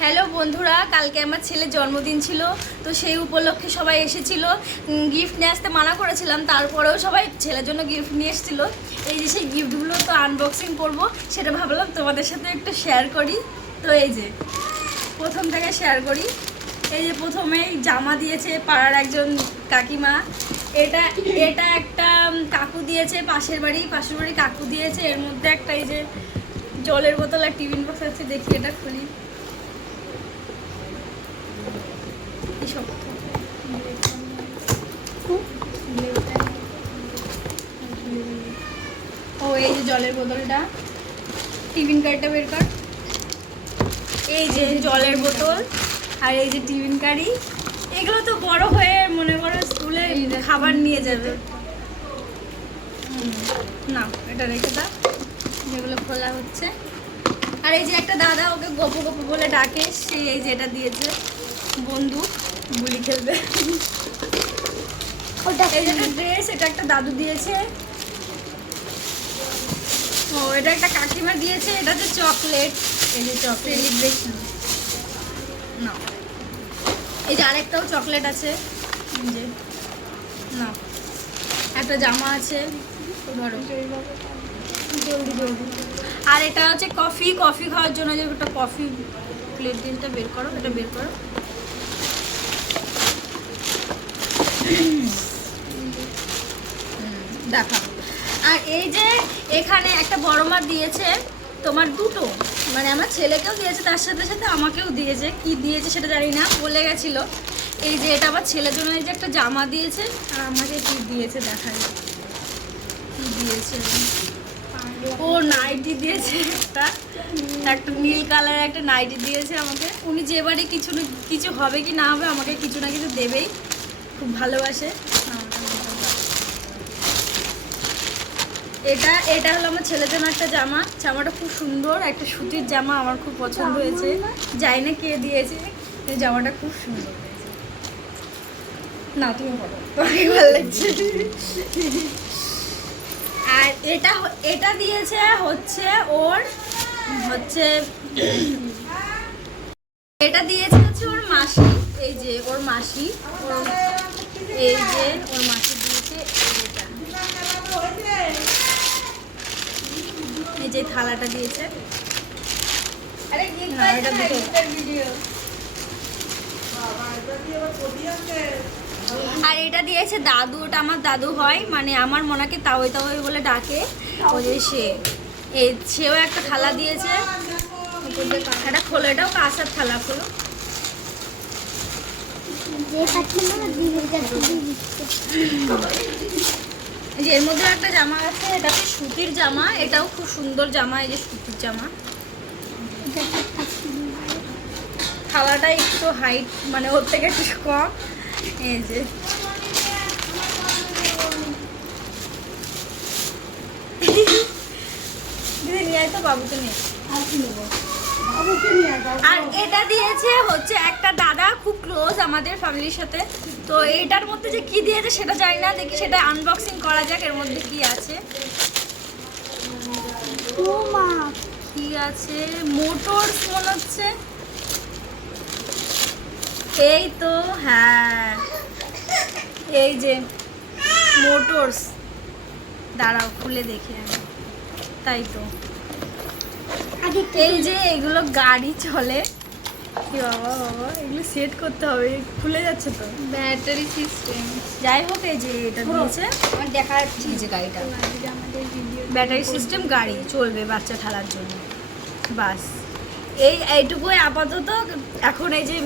Hello বন্ধুরা, কালকে আমার ছেলের জন্মদিন ছিল, তো সেই উপলক্ষে সবাই এসেছিল। গিফট নিয়ে আসতে মানা করেছিলাম, তারপরেও সবাই ছেলের জন্য গিফট নিয়ে এসেছিল। এই যে সেই গিফটগুলো তো আনবক্সিং করব, সেটা ভাবলাম তোমাদের সাথে একটু শেয়ার করি। তো এই যে, প্রথম থেকে শেয়ার করি। এই যে প্রথমেই জামা দিয়েছে পাড়ার একজন কাকিমা। এটা এটা একটা কাকু দিয়েছে, পাশের বাড়ি পাশের বাড়ি কাকু দিয়েছে। এর মধ্যে একটা এই যে জলের বোতল আর টিফিন বক্স আছে, দেখি এটা খুলি কি শক্ত ও এই যে জলের বোতলটা। টিফিন কার্ডটা বের কর। এই যে জলের বোতল আর এই যে টিফিন কারি। এগুলো তো বড় হয়ে মনে করো স্কুলে খাবার নিয়ে যাবে। না এটা রেখে দাও। যেগুলো খোলা হচ্ছে। আর এই যে একটা দাদা ওকে গপু গপু বলে ডাকে সে এই যে এটা দিয়েছে। বন্ধু গুলি খেলবে। ওটা একটা ড্রেস এটা একটা দাদু দিয়েছে। ও এটা একটা কাকিমা দিয়েছে এটা হচ্ছে চকলেট এই যে চকলেট সেলিব্রেশন না। এই যে আরেকটাও চকলেট আছে। যে না। একটা জামা আছে। জলদি জলদি। আর এটা হচ্ছে কফি কফি খাওয়ার জন্য যে একটা কফি প্লেট দিনটা বের করো এটা বের করো। দেখা। আর এই যে এখানে একটা বড় মা দিয়েছে তোমার দুটো। মানে আমার ছেলেকেও দিয়েছে, তার সাথে সাথে আমাকেও দিয়েছে। কি দিয়েছে সেটা জানি না, বলে গেছিল। এই যে এটা আমার ছেলের জন্য এই যে একটা জামা দিয়েছে। আর আমাকে কি দিয়েছে দেখাই। কি দিয়েছে? ও নাইটি দিয়েছে একটা। একটা নীল কালার একটা নাইটি দিয়েছে আমাকে। উনি যে বাড়ি কিছু কিছু হবে কি না হবে আমাকে কিছু না কিছু দেবেই। খুব ভালোবাসে। এটা এটা হলো আমার ছেলের জন্য একটা জামা। জামাটা খুব সুন্দর একটা সুতির জামা আমার খুব পছন্দ হয়েছে। জানি না কে দিয়েছে এই জামাটা খুব সুন্দর না তুমি বলো। তোমাকে ভালো লাগছে। আর এটা এটা দিয়েছে হচ্ছে ওর হচ্ছে এটা দিয়েছে হচ্ছে ওর মাসি। এই যে ওর মাসি ওর এই যে ওর মাসি দিয়েছে এই যে থালাটা দিয়েছে। এটা দুটো। আর এটা দিয়েছে দাদু ওটা আমার দাদু হয় মানে আমার মনাকে তাওই তাওই বলে ডাকে। ওই যে সে সেও একটা থালা দিয়েছে। একটা খোলো এটাও কাঁসার থালা খোলো। যে এর মধ্যে একটা জামা আছে, এটা হচ্ছে সুতির জামা? এটাও খুব সুন্দর জামা, এই যে সুতির জামা। থালাটা একটু হাইট মানে ওর থেকে একটু কম। এই যে। নিয়ে তো, বাবুকে নিয়ে আর এটা দিয়েছে হচ্ছে একটা দাদা খুব ক্লোজ আমাদের ফ্যামিলির সাথে। তো এটার মধ্যে যে কি দিয়েছে সেটা জানি না দেখি সেটা আনবক্সিং করা যাক এর মধ্যে কি আছে। কি আছে? মোটর মনে হচ্ছে। এই তো হ্যাঁ। এই যে মোটরস দাঁড়াও খুলে দেখি আমি। তাই তো। এই যে এগুলো গাড়ি চলে। কি বাবা বাবা এগুলো সেট করতে হবে খুলে যাচ্ছে তো। ব্যাটারি সিস্টেম যাই হোক এই যে এটা দিয়েছে। আমার দেখা যাচ্ছে যে গাড়িটা। ব্যাটারি সিস্টেম গাড়ি চলবে বাচ্চা ঠালার জন্য। বাস। এই এইটুকুই আপাতত। এখন এই যে